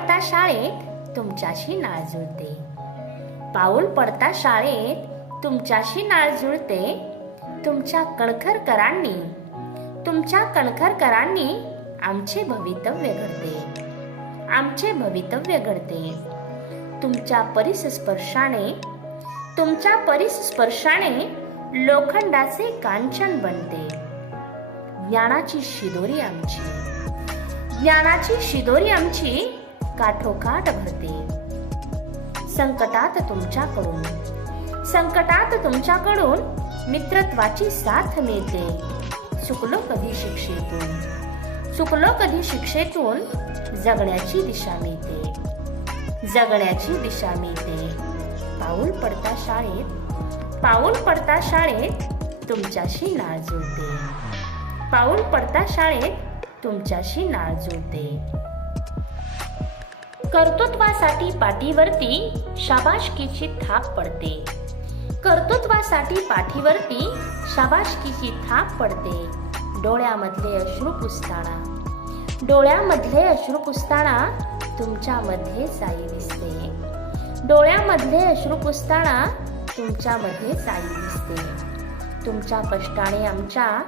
पडता शाळेत तुमच्याशी नाळ जुळते. पाऊल पडता शाळेत तुमच्याशी नाळ जुळते. तुमच्या कणखरकरांनी तुमच्या कणखरकरांनी आमचे भवितव्य घडते. आमचे भवितव्य घडते. तुमच्या परिसस्पर्शाने तुमच्या परिसस्पर्शाने लोखंडाचे कांचन बनते. ज्ञानाची शिदोरी आमची. ज्ञानाची शिदोरी आमची काठोकाठ भरते. संकटात तुमच्याकडून. संकटात तुमच्याकडून मित्रत्वाची साथ मिळते. चुकलो कधी शिक्षेतून. चुकलो कधी शिक्षेतून जगण्याची दिशा मिळते. जगण्याची दिशा मिळते. पाऊल पडता शाळेत. पाऊल पडता शाळेत तुमच्याशी नाळ जुळते. पाऊल पडता शाळेत तुमच्याशी नाळ जुळते. कर्तृत्वासाठी पाठीवरती शाबाशकीची थाप पडते. कर्तृत्वासाठी पाठीवरती शाबाशकीची थाप पडते. डोळ्यामधले अश्रू पुसताना. डोळ्यामधले अश्रू पुसताना तुमच्यामध्ये साई दिसते. डोळ्यामधले अश्रू पुसताना तुमच्यामध्ये साई दिसते. तुमच्या कष्टाने आमच्या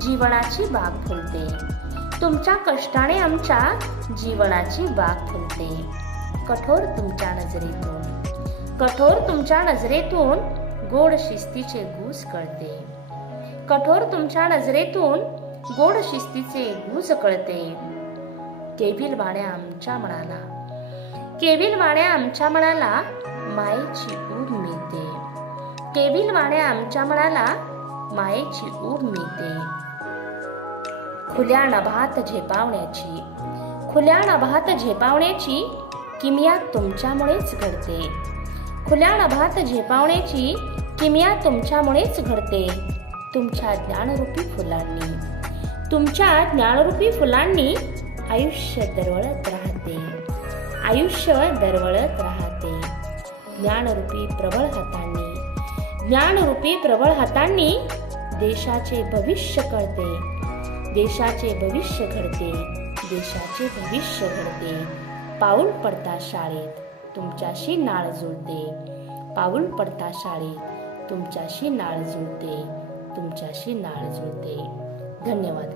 जीवनाची बाग फुलते. तुमच्या कष्टाने आमच्या जीवनाची बाग फुलते कठोर तुमच्या नजरेतून कठोर तुमच्या नजरेतून गोड शिस्तीचे गूज कळते. कठोर तुमच्या नजरेतून गोड शिस्तीचे गूज कळते. केविल वाण्या आमच्या मनाला केविल वाण्या आमच्या मनाला मायेची ऊब मिळते. केविल वाण्या आमच्या मनाला मायेची ऊब मिळते. खुल्या नभात झेपावण्याची. खुल्या नभात झेपावण्याची किमिया तुमच्यामुळेच घडते. खुल्या नभात झेपावण्याची किमिया तुमच्यामुळेच घडते. तुमच्या ज्ञानरूपी फुलांनी. तुमच्या ज्ञानरूपी फुलांनी आयुष्य दरवळत राहते. आयुष्य दरवळत राहते. ज्ञानरूपी प्रबळ हातांनी. ज्ञानरूपी प्रबळ हातांनी देशाचे भविष्य कळते. देशाचे भविष्य घडते देशाचे भविष्य घडते. पाऊल पडता शाळेत तुमच्याशी नाळ जुळते. पाऊल पडता शाळेत तुमच्याशी नाळ जुळते. तुमच्याशी नाळ जुळते. धन्यवाद.